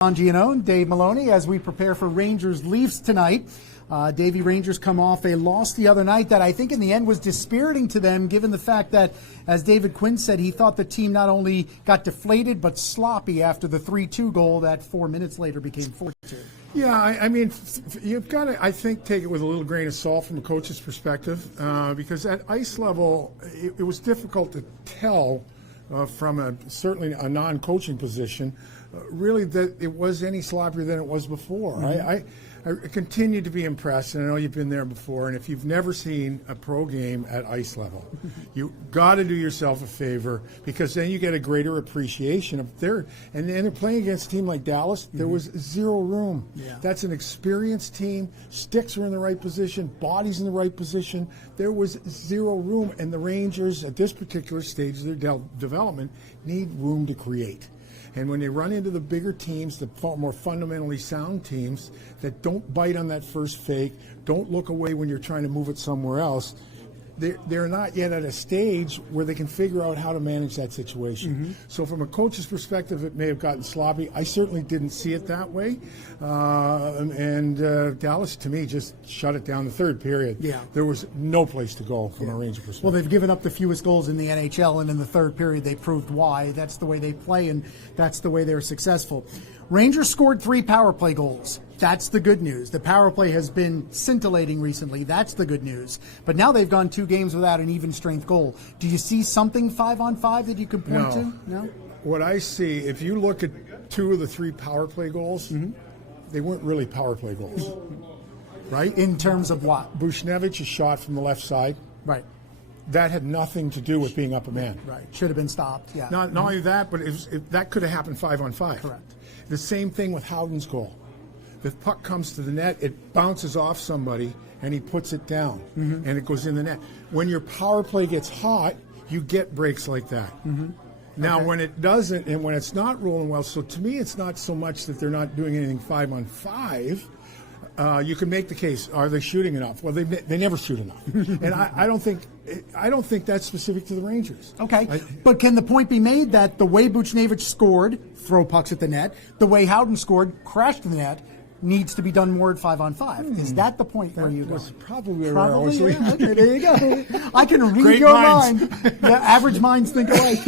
John Giannone, Dave Maloney, as we prepare for Rangers-Leafs tonight. Davey, Rangers come off a loss the other night that I think in the end was dispiriting to them, given the fact that, as David Quinn said, he thought the team not only got deflated but sloppy after the 3-2 goal that 4 minutes later became 4-2. Yeah, I mean, you've got to, I think, take it with a little grain of salt from a coach's perspective, because at ice level, it was difficult to tell from certainly a non-coaching position, really that it was any sloppier than it was before. Mm-hmm. I continue to be impressed, and I know you've been there before, and if you've never seen a pro game at ice level, you got to do yourself a favor, because then you get a greater appreciation of and they're playing against a team like Dallas. There was zero room. Yeah. That's an experienced team. Sticks are in the right position, bodies in the right position. There was zero room, and the Rangers at this particular stage of their development need room to create. And when they run into the bigger teams, the more fundamentally sound teams that don't bite on that first fake, don't look away when you're trying to move it somewhere else, they're not yet at a stage where they can figure out how to manage that situation. Mm-hmm. So from a coach's perspective, it may have gotten sloppy. I certainly didn't see it that way. Dallas, to me, just shut it down the third period. Yeah. There was no place to go from a Ranger perspective. Well, they've given up the fewest goals in the NHL, and in the third period they proved why. That's the way they play, and that's the way they're successful. Rangers scored 3 power play goals. That's the good news. The power play has been scintillating recently. That's the good news. But now they've gone 2 games without an even strength goal. Do you see something 5-on-5 that you could point to? No? What I see, if you look at 2 of the 3 power play goals, they weren't really power play goals. Right? In terms of what? Buchnevich, a shot from the left side. Right. That had nothing to do with being up a man. Right. Should have been stopped. Yeah. Not only that, but that could have happened 5-on-5. Correct. The same thing with Howden's goal. The puck comes to the net, it bounces off somebody, and he puts it down, and it goes in the net. When your power play gets hot, you get breaks like that. Now, when it doesn't, and when it's not rolling well, so to me, it's not so much that they're not doing anything 5-on-5. You can make the case: are they shooting enough? Well, they never shoot enough, and I don't think that's specific to the Rangers. Okay, but can the point be made that the way Buchnevich scored, throw pucks at the net, the way Howden scored, crash to the net, needs to be done more at 5-on-5? Is that the point where you go? That's probably where I was leaning. Okay, there you go. I can read Great your minds. mind. The average minds think alike.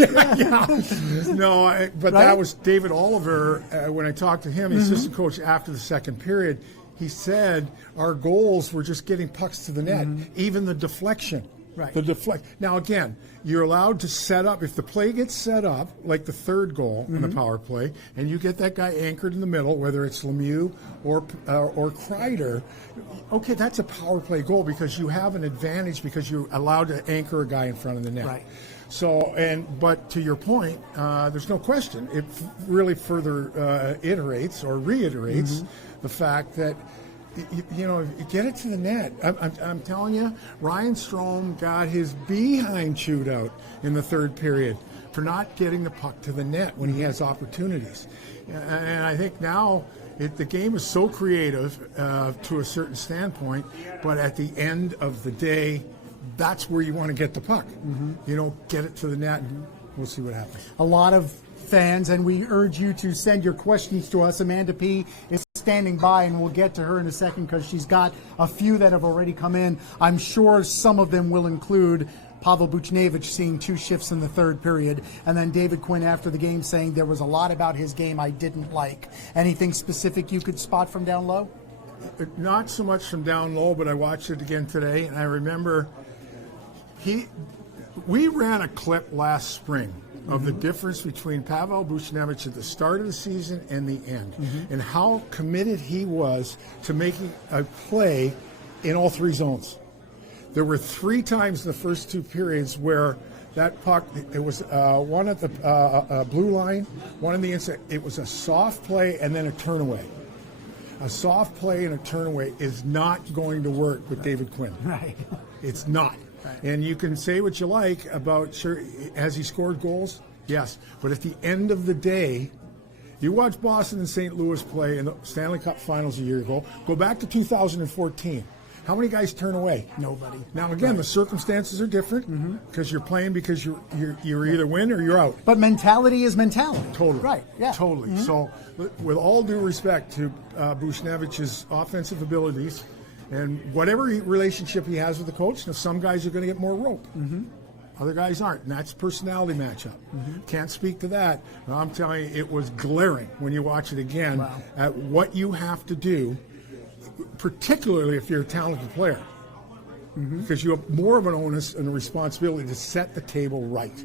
No, but that was David Oliver. When I talked to him, the assistant coach, after the second period, he said our goals were just getting pucks to the net, even the deflection. Right. Now, again, you're allowed to set up. If the play gets set up, like the third goal in the power play, and you get that guy anchored in the middle, whether it's Lemieux or Kreider, okay, that's a power play goal because you have an advantage because you're allowed to anchor a guy in front of the net. Right. So, but to your point, there's no question. It really further iterates or reiterates the fact that, you get it to the net. I'm telling you, Ryan Strome got his behind chewed out in the third period for not getting the puck to the net when he has opportunities. And I think now the game is so creative to a certain standpoint, but at the end of the day, that's where you want to get the puck. Get it to the net, and we'll see what happens. A lot of fans, and we urge you to send your questions to us. Amanda P. is standing by, and we'll get to her in a second because she's got a few that have already come in. I'm sure some of them will include Pavel Buchnevich seeing 2 shifts in the third period, and then David Quinn after the game saying there was a lot about his game I didn't like. Anything specific you could spot from down low? Not so much from down low, but I watched it again today, and I remember we ran a clip last spring of the difference between Pavel Buchnevich at the start of the season and the end, and how committed he was to making a play in all 3 zones. There were 3 times in the first 2 periods where that puck, it was one at the blue line, one on the inside. It was a soft play and then a turnaway. A soft play and a turnaway is not going to work with David Quinn. Right. It's not. Right. And you can say what you like about, has he scored goals? Yes. But at the end of the day, you watch Boston and St. Louis play in the Stanley Cup Finals a year ago. Go back to 2014. How many guys turn away? Nobody. Now again, the circumstances are different because you're playing because you're either win or you're out. But mentality is mentality. Totally. Right. Yeah. Totally. So, with all due respect to Buchnevich's offensive abilities and whatever relationship he has with the coach, now some guys are going to get more rope. Other guys aren't, and that's a personality matchup. Can't speak to that. But I'm telling you, it was glaring when you watch it again at what you have to do, particularly if you're a talented player. Because you have more of an onus and a responsibility to set the table right.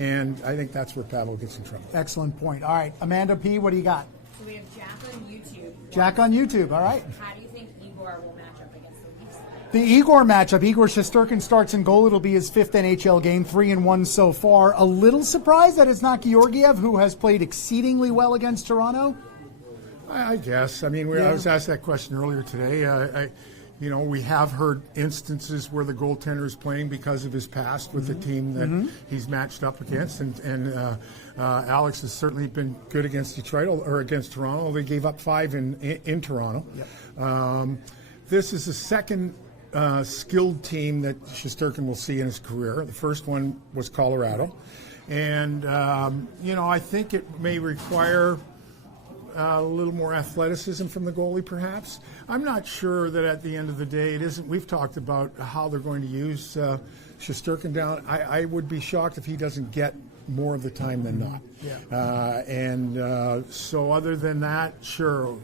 And I think that's where Pavel gets in trouble. Excellent point. All right, Amanda P., what do you got? So we have Jack on YouTube. Jack on YouTube, all right. How do you think Igor will match up against the Leafs? The Igor matchup, Igor Shesterkin starts in goal. It'll be his 5th NHL game, 3-1 so far. A little surprised that it's not Georgiev, who has played exceedingly well against Toronto. I guess. I mean, I was asked that question earlier today. We have heard instances where the goaltender is playing because of his past with the team that he's matched up against, and Alex has certainly been good against Detroit or against Toronto. They gave up 5 in Toronto. This is the second skilled team that Shesterkin will see in his career. The first one was Colorado, and I think it may require a little more athleticism from the goalie, perhaps. I'm not sure that at the end of the day it isn't. We've talked about how they're going to use Shesterkin down. I would be shocked if he doesn't get more of the time than not. So other than that, sure.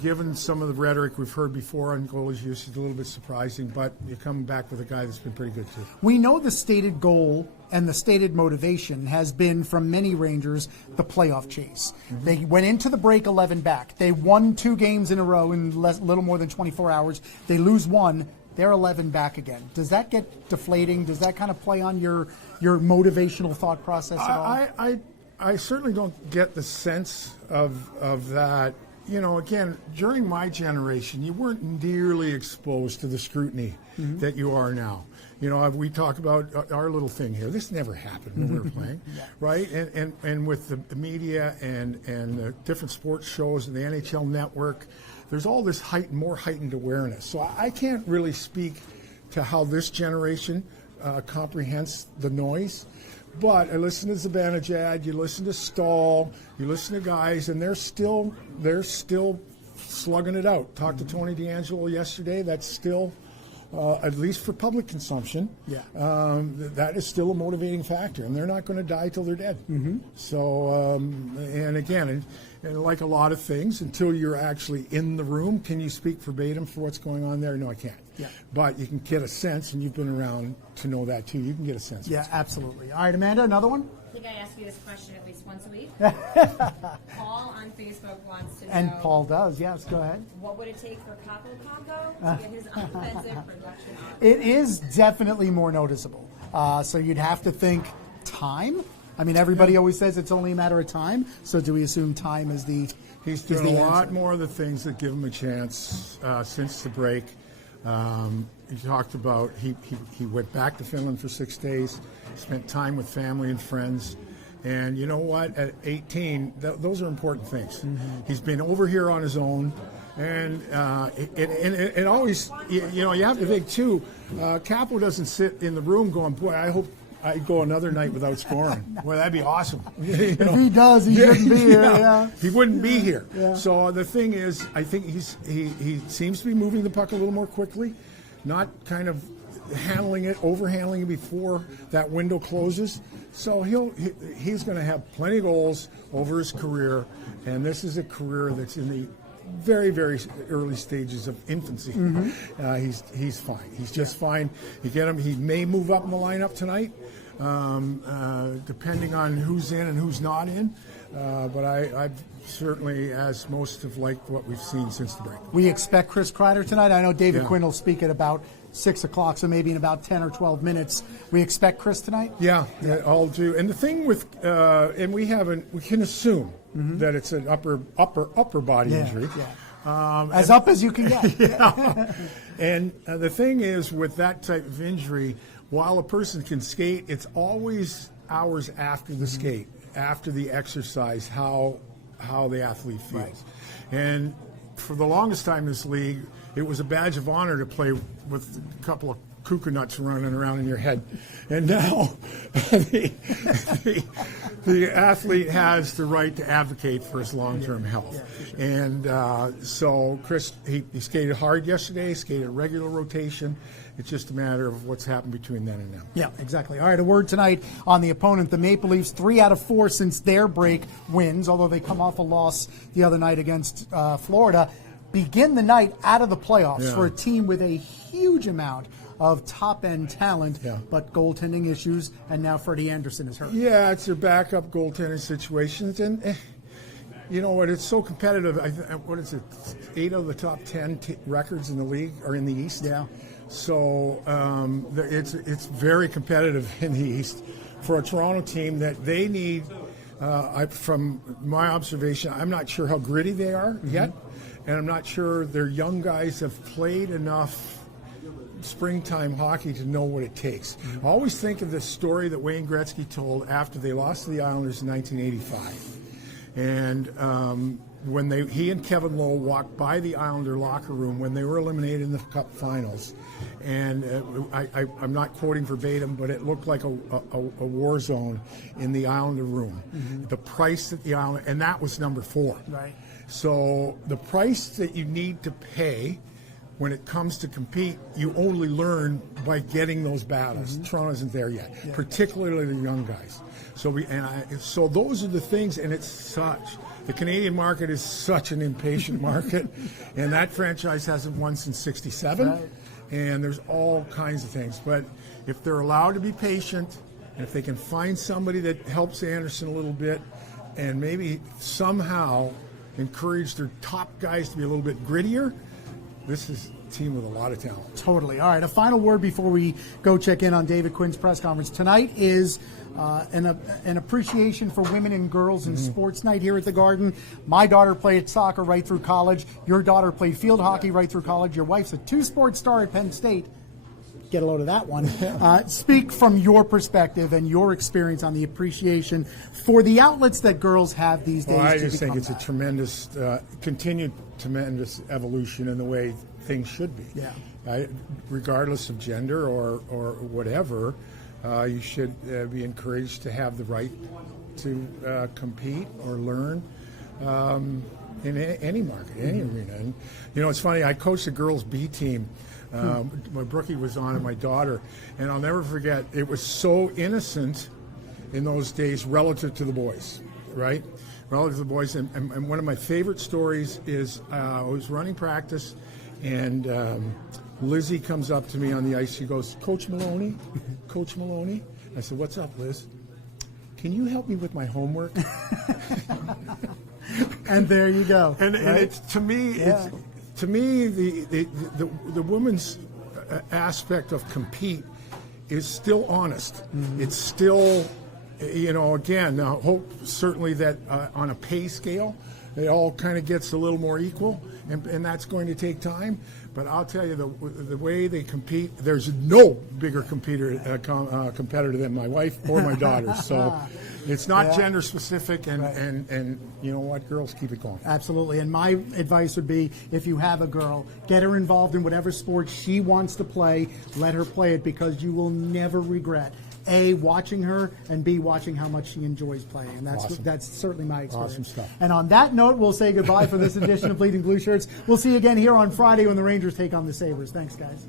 Given some of the rhetoric we've heard before on goalies' use, it's a little bit surprising, but you're coming back with a guy that's been pretty good too. We know the stated goal and the stated motivation has been from many Rangers the playoff chase. They went into the break 11 back. They won 2 games in a row in little more than 24 hours. They lose 1. They're 11 back again. Does that get deflating? Does that kind of play on your motivational thought process at all? I certainly don't get the sense of that. Again, during my generation, you weren't nearly exposed to the scrutiny that you are now. We talk about our little thing here. This never happened when we were playing, right? And with the media and the different sports shows and the NHL Network, there's all this more heightened awareness. So I can't really speak to how this generation comprehends the noise. But I listen to Zibanejad, you listen to Stahl, you listen to guys, and they're still slugging it out. Talked to Tony DeAngelo yesterday. That's still, at least for public consumption, that is still a motivating factor, and they're not going to die till they're dead. So, and again, and like a lot of things, until you're actually in the room, can you speak verbatim for what's going on there? No, I can't. But you can get a sense, and you've been around to know that too. You can get a sense. Yeah, absolutely. All right, Amanda, another one? I think I ask you this question at least once a week. Paul on Facebook wants to know. And Paul does, yes, go ahead. What would it take for Capo to get his offensive production up? It is definitely more noticeable. So you'd have to think time. I mean, everybody always says it's only a matter of time. So do we assume time is the He's doing a lot more of the things that give him a chance since the break. He talked about he went back to Finland for 6 days, spent time with family and friends. And you know what? At 18, those are important things. He's been over here on his own. And it always, you have to think, too, Capo doesn't sit in the room going, boy, I hope I go another night without scoring. Well, that'd be awesome. If he does, he shouldn't be here. He wouldn't be here. Yeah. So the thing is, I think he seems to be moving the puck a little more quickly, not kind of overhandling it before that window closes. So he's going to have plenty of goals over his career, and this is a career that's in the very, very early stages of infancy. He's fine. He's just fine. You get him. He may move up in the lineup tonight, depending on who's in and who's not in. But I've certainly, as most have liked what we've seen since the break. We expect Chris Kreider tonight. I know David Quinn will speak at about 6 o'clock, so maybe in about 10 or 12 minutes. We expect Chris tonight? Yeah, I'll do. And the thing with, and we can assume that it's an upper body injury. As up as you can get. And the thing is, with that type of injury, while a person can skate, it's always hours after the skate, after the exercise, how the athlete feels. And for the longest time in this league, it was a badge of honor to play with a couple of cuckoo nuts running around in your head. And now the athlete has the right to advocate for his long-term health. And so Chris, he skated hard yesterday, skated a regular rotation. It's just a matter of what's happened between then and now. Yeah, exactly. All right, a word tonight on the opponent. The Maple Leafs, 3 out of 4 since their break wins, although they come off a loss the other night against Florida. Begin the night out of the playoffs for a team with a huge amount of top-end talent, but goaltending issues, and now Freddie Anderson is hurt. Yeah, it's their backup goaltending situations, and you know what? It's so competitive. What is it? 8 of the top 10 records in the league are in the East. Yeah. So it's very competitive in the East for a Toronto team that they need. From my observation, I'm not sure how gritty they are yet, and I'm not sure their young guys have played enough springtime hockey to know what it takes. I always think of the story that Wayne Gretzky told after they lost to the Islanders in 1985. And when he and Kevin Lowe walked by the Islander locker room when they were eliminated in the Cup Finals, and I'm not quoting verbatim, but it looked like a war zone in the Islander room. The price that the Islander, and that was number 4. Right. So the price that you need to pay when it comes to compete, you only learn by getting those battles. Toronto isn't there yet, particularly the young guys. So those are the things, and the Canadian market is such an impatient market, and that franchise hasn't won since '67, and there's all kinds of things. But if they're allowed to be patient, and if they can find somebody that helps Anderson a little bit, and maybe somehow encourage their top guys to be a little bit grittier, this is a team with a lot of talent. Totally. All right, a final word before we go check in on David Quinn's press conference. Tonight is an appreciation for women and girls in sports night here at the Garden. My daughter played soccer right through college. Your daughter played field hockey right through college. Your wife's a 2-sport star at Penn State. Get a load of that one. Speak from your perspective and your experience on the appreciation for the outlets that girls have these days. Well, I just think it's a tremendous, continued tremendous evolution in the way things should be. Yeah. Regardless of gender or whatever, you should be encouraged to have the right to compete or learn in any market, any arena. And you know, it's funny. I coached a girls' B team. My brookie was on, and my daughter, and I'll never forget. It was so innocent in those days relative to the boys, right? Relative to the boys, and one of my favorite stories is I was running practice, and Lizzie comes up to me on the ice. She goes, "Coach Maloney, Coach Maloney." I said, "What's up, Liz? Can you help me with my homework?" And there you go. And it's to me, the women's aspect of compete is still honest. It's still, again, I hope certainly that on a pay scale, it all kind of gets a little more equal, and that's going to take time. But I'll tell you, the way they compete, there's no bigger competitor than my wife or my daughter. So it's not gender specific, and you know what, girls, keep it going. Absolutely. And my advice would be, if you have a girl, get her involved in whatever sport she wants to play. Let her play it, because you will never regret A, watching her, and B, watching how much she enjoys playing. And that's certainly my experience. Awesome stuff. And on that note, we'll say goodbye for this edition of Bleeding Blue Shirts. We'll see you again here on Friday when the Rangers take on the Sabres. Thanks, guys.